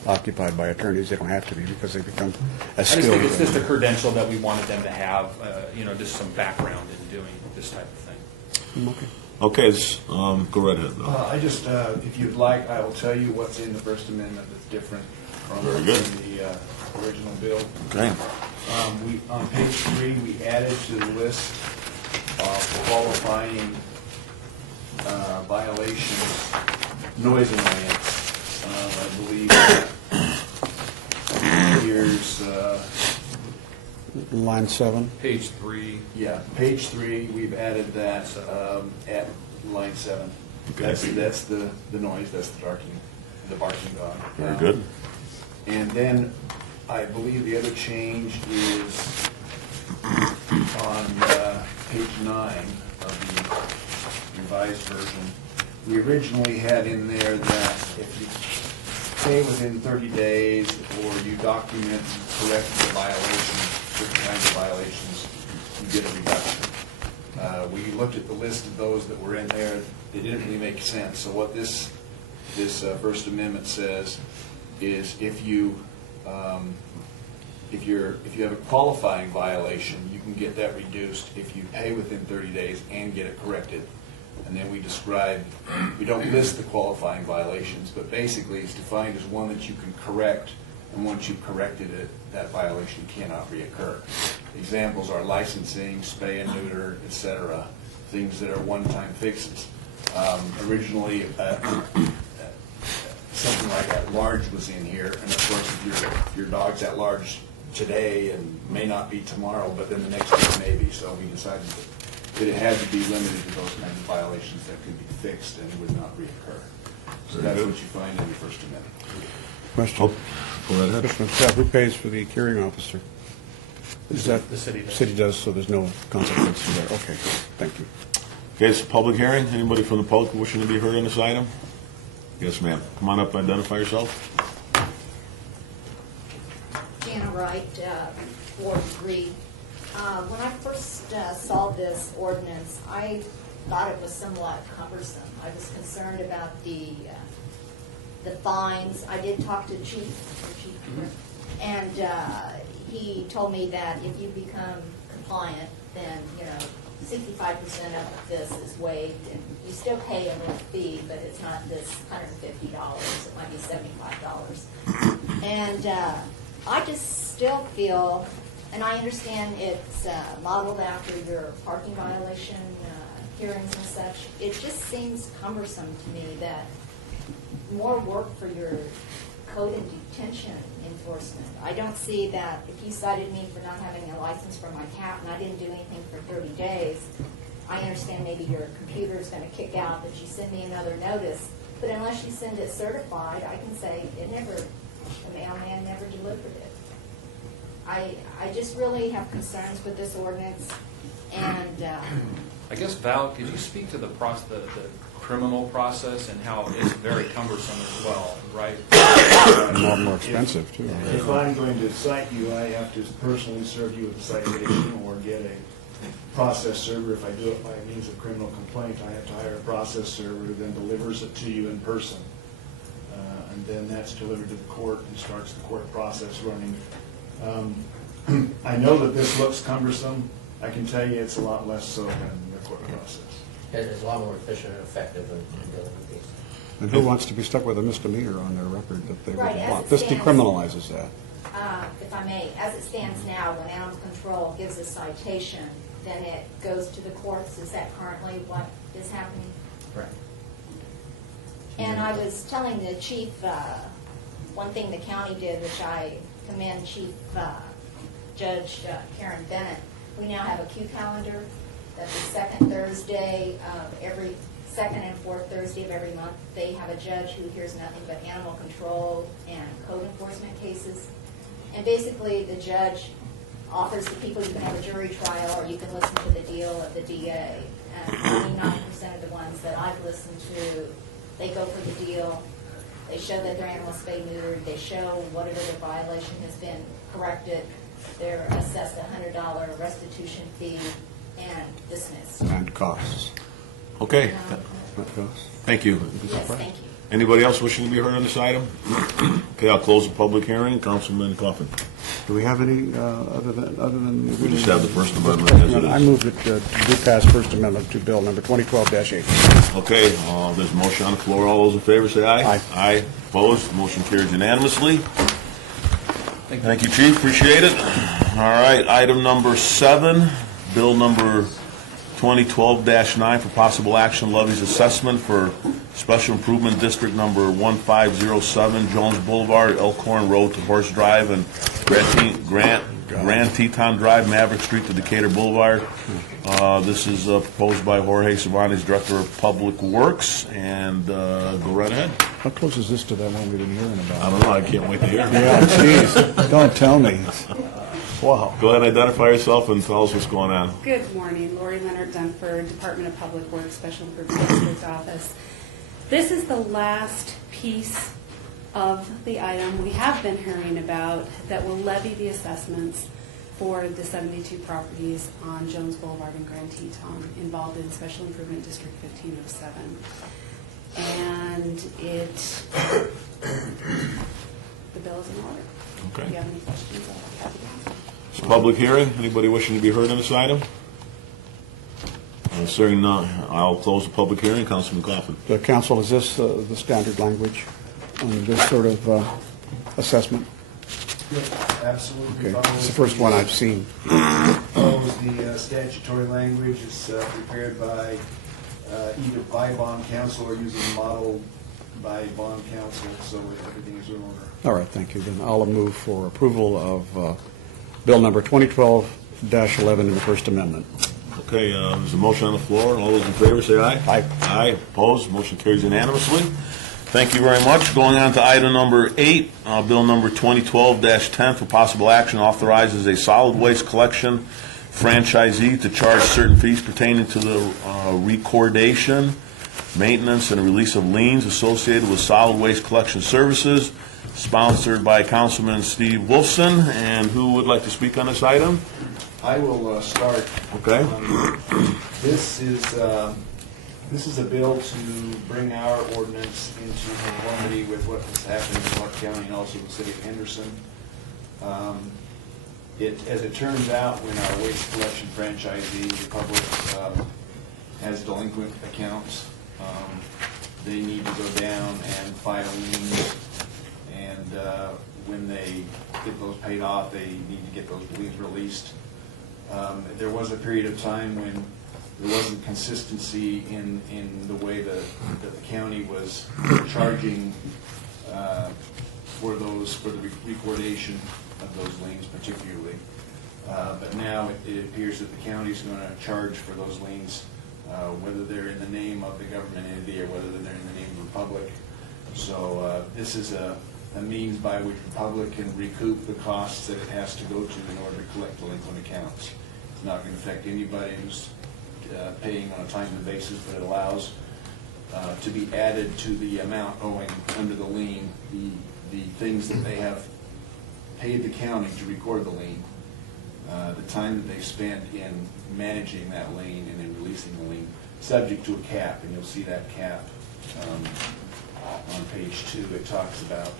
occupied by attorneys. They don't have to be because they become as I just skilled. think it's just a credential that we wanted them to have, just some background in doing this type of thing. Okay. Okay, go right ahead. Bill. I just, if you'd like, I will tell you what's in the First Amendment that's different from Very what's good. in the original bill. Okay. On page 3, we added to the list of qualifying violations, noise annoyance. I believe here's, Line 7. Page 3. yeah, page 3, we've added that at line 7. Okay. That's the noise, that's the barking dog. Very good. And then I believe the other change is on page 9 of the revised version. We originally had in there that if you pay within 30 days or you document and correct the violations, certain kinds of violations, you get a reduction. we looked at the list of those that were in there, they didn't really make sense. So what this First Amendment says is if you have a qualifying violation, you can get that reduced if you pay within 30 days and get it corrected. And then we don't list the qualifying violations, but basically it's defined as one that you can correct, and once you've corrected it, that violation cannot reoccur. Examples are licensing, spay and neuter, etc., things that are one-time fixes. Originally, something like at large was in here, and of course, if your dog's at large today and may not be tomorrow, but then the next day maybe, so we decided that it had to be limited to those kinds of violations that could be fixed and would not reoccur. So that's what you find in the First Amendment. Question. Oh, go right ahead. Question of staff, who pays for the hearing officer? Is that? The city does. City does, so there's no consequence to that. Okay, thank you. Okay, it's a public hearing. Anybody from the public wishing to be heard on this item? Yes, ma'am. Come on up, identify yourself. Jana Wright, Ward 3. When I first saw this ordinance, I thought it was somewhat cumbersome. I was concerned about the fines. I did talk to the chief, and he told me that if you become compliant, then 65% of this is waived, and you still pay a little fee, but it's not this $150. It might be $75. And I just still feel, and I understand it's modeled after your parking violation hearings and such. It just seems cumbersome to me that more work for your code and detention enforcement. I don't see that if you cited me for not having a license for my cat and I didn't do anything for 30 days, I understand maybe your computer is going to kick out that you send me another notice. But unless you send it certified, I can say the mailman never delivered it. I just really have concerns with this ordinance, and I guess, Val, could you speak to the criminal process and how it's very cumbersome as well, right? And more expensive, too. If I'm going to cite you, I have to personally serve you with a citation or get a process server. If I do it by means of criminal complaint, I have to hire a process server who then delivers it to you in person. And then that's delivered to the court and starts the court process running. I know that this looks cumbersome. I can tell you it's a lot less so than the court process. It's a lot more efficient and effective in dealing with these. And who wants to be stuck with a misdemeanor on their record that they Right, wouldn't as want? it This stands- decriminalizes that. if I may, as it stands now, when animal control gives a citation, then it goes to the courts. Is that currently what is happening? Correct. And I was telling the chief, one thing the county did, which I commend Chief Judge Karen Bennett, we now have a Q calendar that the second and fourth Thursday of every month, they have a judge who hears nothing but animal control and code enforcement cases. And basically, the judge offers the people, you can have a jury trial, or you can listen to the deal of the DA. And 99% of the ones that I've listened to, they go for the deal. They show that their animal spay neutered. They show whatever their violation has been corrected. They're assessed a $100 restitution fee and dismissed. And costs. Okay, Not costs. thank you. Yes, thank you. Anybody else wishing to be heard on this item? Okay, I'll close the public hearing. Councilman Coffin. Do we have any other than? We just have the First Amendment as it I is. move that do pass First Amendment to Bill number 2012-8. Okay, there's a motion on the floor. All those in favor say aye. Aye. Aye. Opposed? Motion carries unanimously. Thank you, Chief. Appreciate it. All right, item number 7, Bill number 2012-9 for possible action levies assessment for Special Improvement District number 1507, Jones Boulevard, Elkhorn Road to Horse Drive, and Grand Teton Drive, Maverick Street to Decatur Boulevard. This is proposed by Jorge Cervantes, Director of Public Works, and go right ahead. How close is this to that one we've been hearing about? I don't know, I can't wait to hear. Yeah, jeez, don't tell me. Wow. Go ahead and identify yourself and tell us what's going on. Good morning, Lori Leonard Dunford, Department of Public Works, Special Improvement District Office. This is the last piece of the item we have been hearing about that will levy the assessments for the 72 properties on Jones Boulevard and Grand Teton involved in Special Improvement District 1507. And the bill is in order. Okay. If you have any questions, I'll be happy to answer. It's a public hearing. Anybody wishing to be heard on this item? Hearing none, I'll close the public hearing. Councilman Coffin. The council, is this the standard language on this sort of assessment? Absolutely. Okay, it's the first one I've seen. Follows the statutory language. It's prepared by either by bond counsel or using model by bond counsel, so everything is in order. All right, thank you. Then I'll move for approval of Bill number 2012-11 in the First Amendment. Okay, there's a motion on the floor. All those in favor say aye. Aye. Aye. Opposed? Motion carries unanimously. Thank you very much. Going on to item number 8, Bill number 2012-10 for possible action authorizes a solid waste collection franchisee to charge certain fees pertaining to the recordation, maintenance, and release of liens associated with solid waste collection services, sponsored by Councilman Steve Wolfson. And who would like to speak on this item? I will start. Okay. This is a bill to bring our ordinance into conformity with what has happened in Clark County and also the city of Henderson. As it turns out, when our waste collection franchisee, Republic, has delinquent accounts, they need to go down and file liens, and when they get those paid off, they need to get those liens released. There was a period of time when there wasn't consistency in the way that the county was charging for the recordation of those liens particularly. But now it appears that the county's going to charge for those liens, whether they're in the name of the government entity or whether they're in the name of the Republic. So this is a means by which Republic can recoup the costs that it has to go to in order to collect delinquent accounts. It's not going to affect anybody who's paying on a timely basis, but it allows to be added to the amount owing under the lien, the things that they have paid the county to record the lien, the time that they spent in managing that lien and in releasing the lien, subject to a cap, and you'll see that cap on page 2. It talks about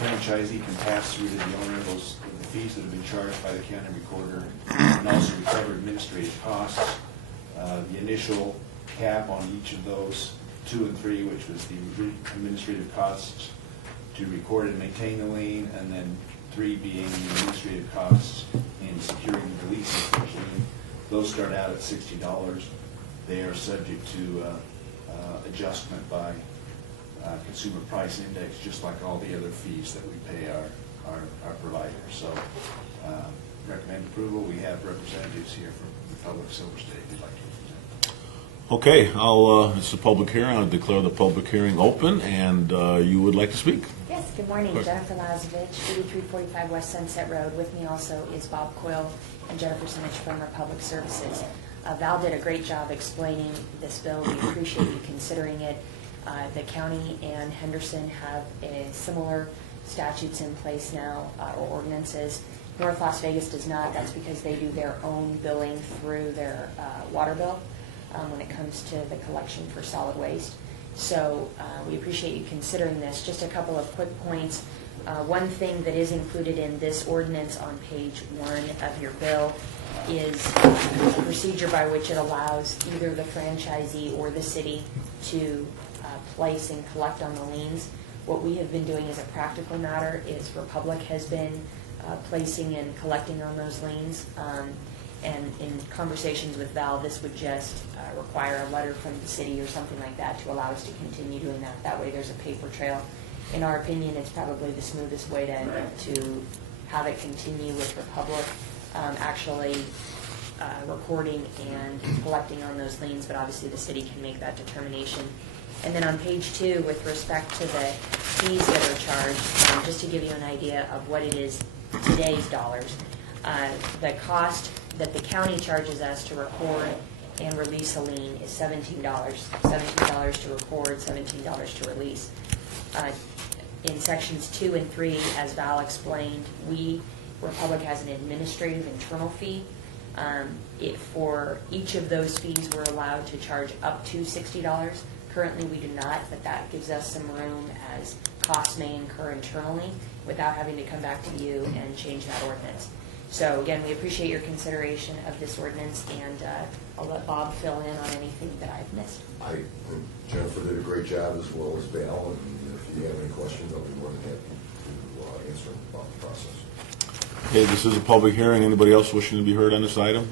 franchisee can pass through to the owner those the fees that have been charged by the county recorder and also recover administrative costs. The initial cap on each of those 2 and 3, which was the administrative costs to record and maintain the lien, and then 3 being the administrative costs in securing the release of the lien. Those start out at $60. They are subject to adjustment by consumer price index, just like all the other fees that we pay our provider. So recommend approval. We have representatives here from the Public Silver State who'd like to represent. Okay, it's a public hearing. I'll declare the public hearing open, and you would like to speak? Yes, good morning. Jennifer Lazovich, 8345 West Sunset Road. With me also is Bob Coyle and Jennifer Sinich from Republic Services. Val did a great job explaining this bill. We appreciate you considering it. The county and Henderson have similar statutes in place now, or ordinances. North Las Vegas does not. That's because they do their own billing through their water bill when it comes to the collection for solid waste. So we appreciate you considering this. Just a couple of quick points. One thing that is included in this ordinance on page 1 of your bill is a procedure by which it allows either the franchisee or the city to place and collect on the liens. What we have been doing as a practical matter is Republic has been placing and collecting on those liens. And in conversations with Val, this would just require a letter from the city or something like that to allow us to continue doing that. That way there's a paper trail. In our opinion, it's probably the smoothest way to have it continue with Republic actually recording and collecting on those liens, but obviously the city can make that determination. And then on page 2, with respect to the fees that are charged, just to give you an idea of what it is today's dollars, the cost that the county charges us to record and release a lien is $17. $17 to record, $17 to release. In sections 2 and 3, as Val explained, Republic has an administrative internal fee. For each of those fees, we're allowed to charge up to $60. Currently, we do not, but that gives us some room as costs may incur internally without having to come back to you and change that ordinance. So again, we appreciate your consideration of this ordinance, and I'll let Bob fill in on anything that I've missed. I think Jennifer did a great job, as well as Val, and if you have any questions, I'll be more than happy to answer them about the process. Okay, this is a public hearing. Anybody else wishing to be heard on this item?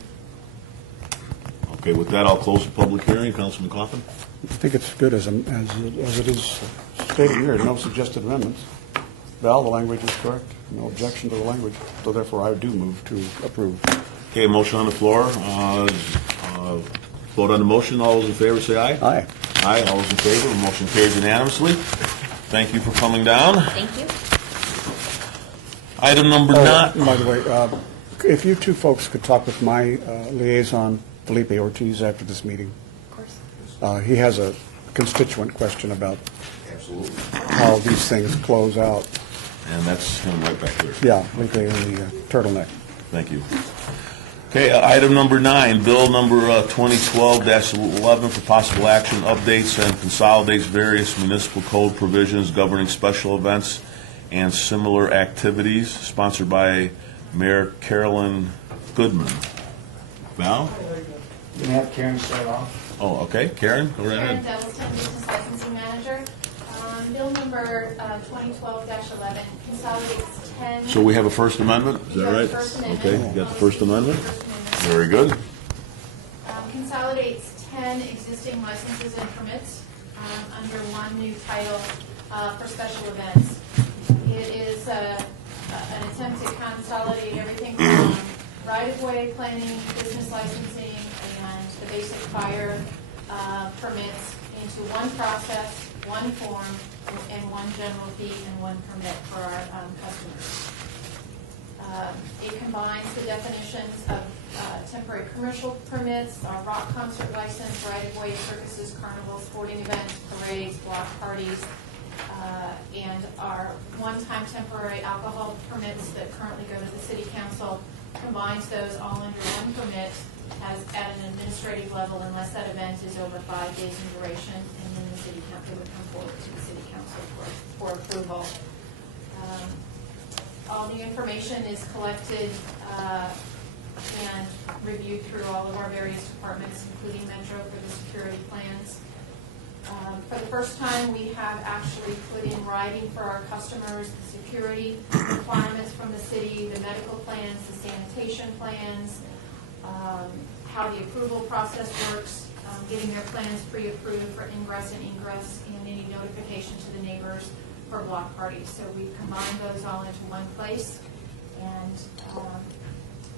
Okay, with that, I'll close the public hearing. Councilman Coffin? I think it's good as it is stated here, no suggested amendments. Val, the language is correct, no objection to the language, so therefore I do move to approve. Okay, motion on the floor. Vote on the motion. All those in favor say aye. Aye. Aye. All those in favor. The motion carries unanimously. Thank you for coming down. Thank you. Item number 9. By the way, if you two folks could talk with my liaison, Felipe Ortiz, after this meeting. Of course. He has a constituent question about Absolutely. how these things close out. And that's him right back there. Yeah, Felipe in the turtleneck. Thank you. Okay, item number 9, bill number 2012-11 for possible action, updates and consolidates various municipal code provisions governing special events and similar activities, sponsored by Mayor Carolyn Goodman. Val? Can I have Karen start off? Oh, okay. Karen, go right Karen ahead. Devleton, Business Licensing Manager. Bill number 2012-11 consolidates 10. So we have a First Amendment, is that You have right? the First Amendment. Okay, you got the First Amendment? First Amendment. Very good. Consolidates 10 existing licenses and permits under one new title for special events. It is an attempt to consolidate everything from right-of-way planning, business licensing, and the basic fire permits into one process, one form, and one general fee and one permit for our customers. It combines the definitions of temporary commercial permits, our rock concert license, right-of-way circuses, carnivals, sporting events, parades, block parties, and our one-time temporary alcohol permits that currently go to the city council, combines those all under one permit at an administrative level unless that event is over 5 days in duration, and then the city council would come forward to the city council for approval. All the information is collected and reviewed through all of our various departments, including Metro for the security plans. For the first time, we have actually put in writing for our customers the security requirements from the city, the medical plans, the sanitation plans, how the approval process works, getting their plans pre-approved for ingress and egress, and any notification to the neighbors for block parties. So we've combined those all into one place, and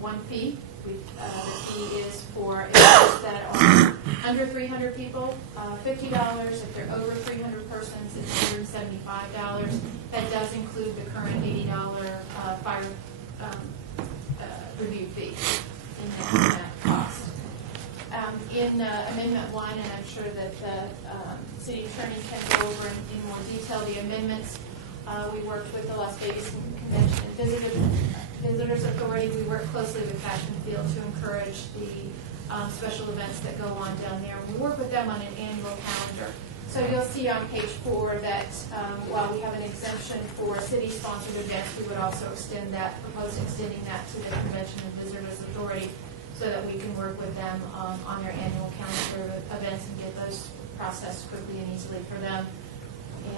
one fee. The fee is for events that are under 300 people, $50. If they're over 300 persons, it's $175. That does include the current $80 fire review fee in that cost. In Amendment 1, and I'm sure that the city attorney can go over in more detail the amendments, we worked with the Las Vegas Convention and Visitors Authority. We work closely with Passion Field to encourage the special events that go on down there. We work with them on an annual calendar. So you'll see on page 4 that while we have an exemption for city-sponsored events, we would also propose extending that to the Convention and Visitors Authority so that we can work with them on their annual calendar of events and get those processed quickly and easily for them.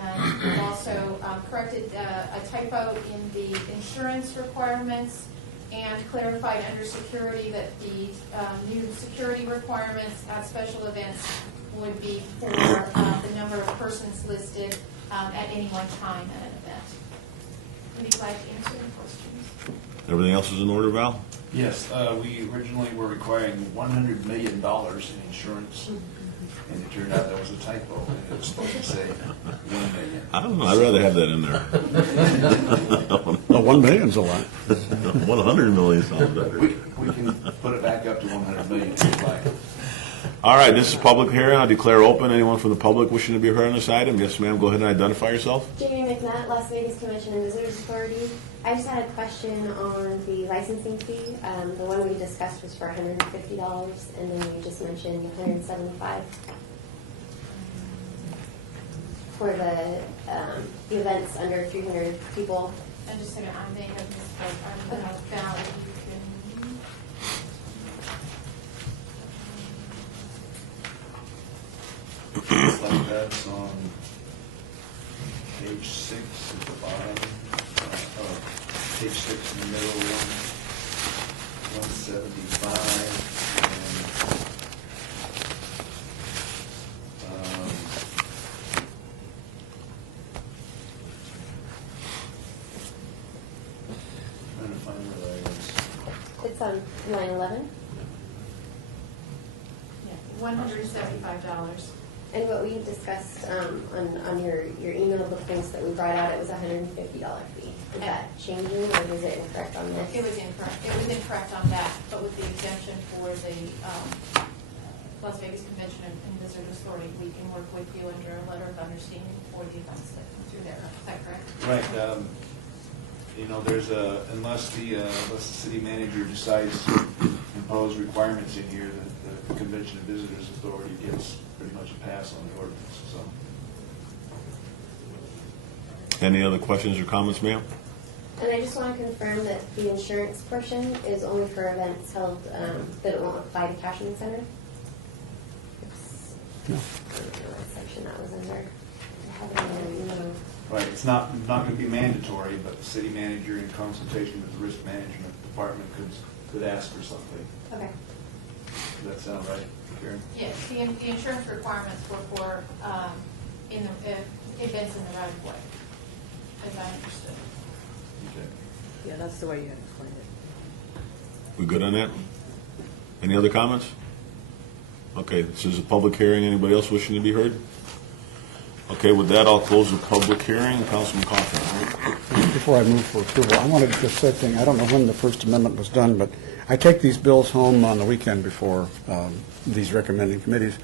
And we've also corrected a typo in the insurance requirements and clarified under security that the new security requirements at special events would be for the number of persons listed at any one time at an event. Would you like to answer any questions? Everything else is in order, Val? Yes, we originally were requiring $100 million in insurance, and it turned out that was a typo. It was supposed to say $1 million. I don't know. I'd rather have that in there. No, $1 million's a lot. 100 million sounds better. We can put it back up to $100 million if you like. All right, this is a public hearing. I declare open. Anyone from the public wishing to be heard on this item? Yes, ma'am. Go ahead and identify yourself. Jamie McNutt, Las Vegas Convention and Visitors Authority. I just had a question on the licensing fee. The one we discussed was for $150, and then you just mentioned $175 for the events under 300 people. And just a second, I may have misspoke. I'm Valerie. You can. Looks like that's on page 6 at the bottom. Page 6 in the middle, 175. Trying to find where that is. It's on line 11. Yeah, $175. And what we discussed on your email, the things that we brought out, it was a $150 fee. Is that changing, or is it incorrect on this? It was incorrect. It was incorrect on that, but with the exemption for the Las Vegas Convention and Visitors Authority, we can work with you under a letter of understanding for the events that come through there. Is that correct? Right. You know, there's unless the city manager decides to impose requirements in here, that the Convention and Visitors Authority gets pretty much a pass on the ordinance, so. Any other questions or comments, ma'am? And I just want to confirm that the insurance portion is only for events held, that it won't apply to Cashman Center? No. I don't know what section that was under. I have it in there, Right, it's not going to be mandatory, but the city manager, in consultation with the risk management department, could ask for something. Okay. Does that sound right, Karen? Yes, the insurance requirements were for in the events in the right of way, as I understood. Okay. Yeah, that's the way you explained it. We good on that? Any other comments? Okay, this is a public hearing. Anybody else wishing to be heard? Okay, with that, I'll close the public hearing. Councilman Coffin. Before I move for approval, I wanted to just say something. I don't know when the First Amendment was done, but I take these bills home on the weekend before these recommending committees,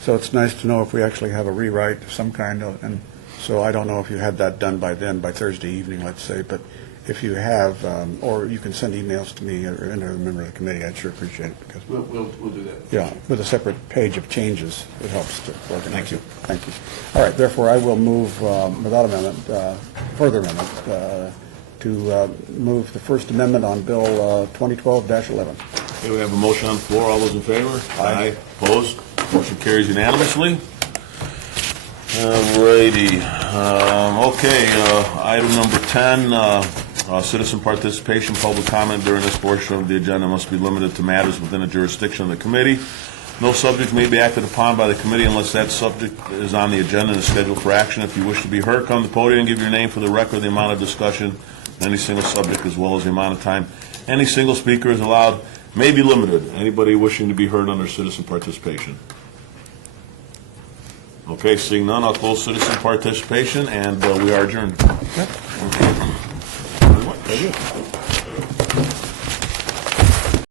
so it's nice to know if we actually have a rewrite of some kind of, and so I don't know if you had that done by then, by Thursday evening, let's say, but if you have, or you can send emails to me or any other member of the committee, I'd sure appreciate it, because We'll do that. yeah, with a separate page of changes, it helps to organize. Thank you. Thank you. All right, therefore, I will move, without amendment, further amendment, to move the First Amendment on Bill 2012-11. Okay, we have a motion on the floor. All those in favor? Aye. Opposed? Motion carries unanimously. All righty. Item number 10, citizen participation, public comment during this portion of the agenda must be limited to matters within the jurisdiction of the committee. No subject may be acted upon by the committee unless that subject is on the agenda and is scheduled for action. If you wish to be heard, come to the podium and give your name for the record, the amount of discussion, any single subject, as well as the amount of time any single speaker is allowed may be limited. Anybody wishing to be heard under citizen participation? Okay, seeing none, I'll close citizen participation, and we are adjourned. Very good.